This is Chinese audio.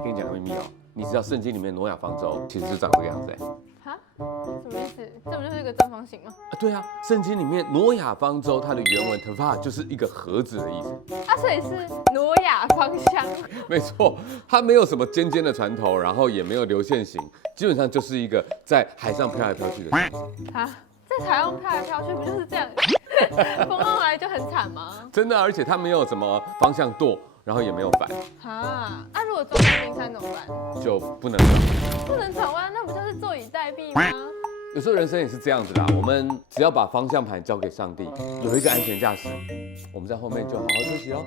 跟你讲个秘密哦，你知道圣经里面挪亚方舟其实就长这个样子哈？什么意思？这不就是一个正方形吗？对啊，圣经里面挪亚方舟它的原文 teva 就是一个盒子的意思。所以是挪亚方向。没错，它没有什么尖尖的船头，然后也没有流线型，基本上就是一个在海上飘来飘去的船。在海上飘来飘去，不就是这样？风浪来就很惨吗？真的，而且它没有什么方向舵，然后也没有帆。如果撞到冰山怎么办？就不能转。不能转弯，那不就是坐以待毙吗？有时候人生也是这样子啦，我们只要把方向盘交给上帝，有一个安全驾驶，我们在后面就好好休息哦。